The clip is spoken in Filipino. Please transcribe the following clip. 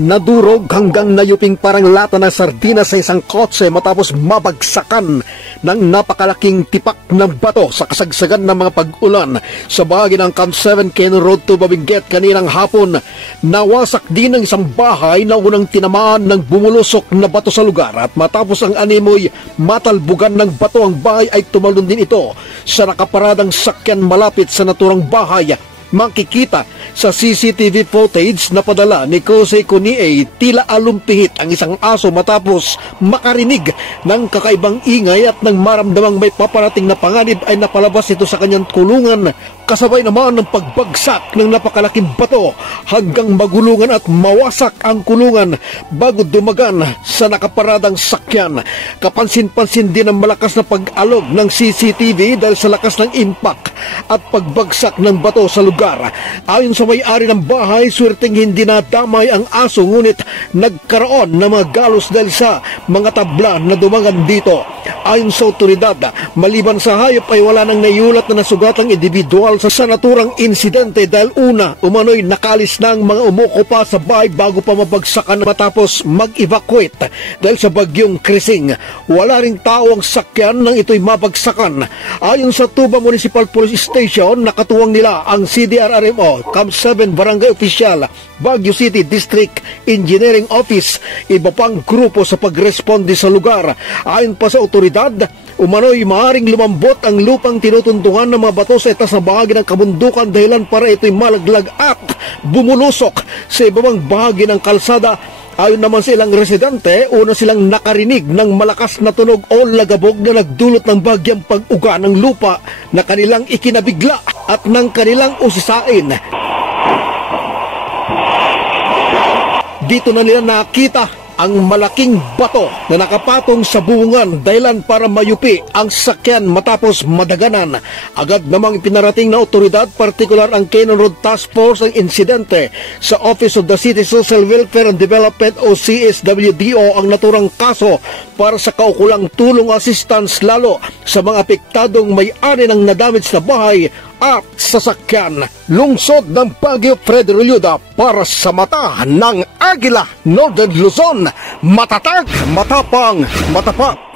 Nadurog hanggang nayuping parang lata ng sardinas sa isang kotse matapos mabagsakan ng napakalaking tipak ng bato sa kasagsagan ng mga pag-ulan sa bahagi ng Camp 7 Cannon Road to Babinguet kaninang hapon. Nawasak din ang isang bahay na unang tinamaan ng bumulusok na bato sa lugar at matapos ang animoy matalbugan ng bato ang bahay ay tumalon din ito sa nakaparadang sakyan malapit sa naturang bahay. Makikita sa CCTV footage na padala ni Jose Cunie tila alumpihit ang isang aso matapos makarinig ng kakaibang ingay at nang maramdamang may paparating na panganib ay napalabas ito sa kanyang kulungan kasabay naman ng pagbagsak ng napakalaking bato hanggang magulungan at mawasak ang kulungan bago dumagan sa nakaparadang sakyan. Kapansin-pansin din ang malakas na pag-alog ng CCTV dahil sa lakas ng impact at pagbagsak ng bato sa lugar. Ayon sa may-ari ng bahay, swerteng hindi nadamay ang aso ngunit nagkaroon ng mga galos dahil sa mga tabla na dumagan dito. Ayon sa otoridad, maliban sa hayop ay wala nang naiulat na nasugatang individual sa naturang insidente dahil una, umano'y nakalis na ang mga umukupa sa bahay bago pa mabagsakan matapos mag-evacuate dahil sa bagyong Krising. Wala ring tao ang sakyan nang ito'y mabagsakan. Ayon sa Tuba Municipal Police Station, nakatuwang nila ang CDRRMO, Camp 7 Barangay Official, Baguio City District Engineering Office, iba pang grupo sa pagresponde sa lugar. Ayon pa sa otoridad, umano'y maaring lumambot ang lupang tinutuntungan ng mga bato sa itas na bahagi ng kabundukan dahilan para ito'y malaglag at bumulusok sa ibang bahagi ng kalsada. Ayon naman sa ilang residente, una silang nakarinig ng malakas na tunog o lagabog na nagdulot ng bagyang pag-uga ng lupa na kanilang ikinabigla at ng kanilang usisain. Dito na nila nakita ang malaking bato na nakapatong sa buungan dahilan para mayupi ang sakyan matapos madaganan. Agad namang ipinarating na otoridad, partikular ang Cannon Road Task Force, ang insidente sa Office of the City Social Welfare and Development o CSWDO ang naturang kaso para sa kaukulang tulong assistance lalo sa mga apektadong may-ari ng nadamage na bahay at sasakyan. Lungsod ng Baguio, Fred Relyuda para sa mata ng Agila, Northern Luzon. Matatag, matapang, matapat.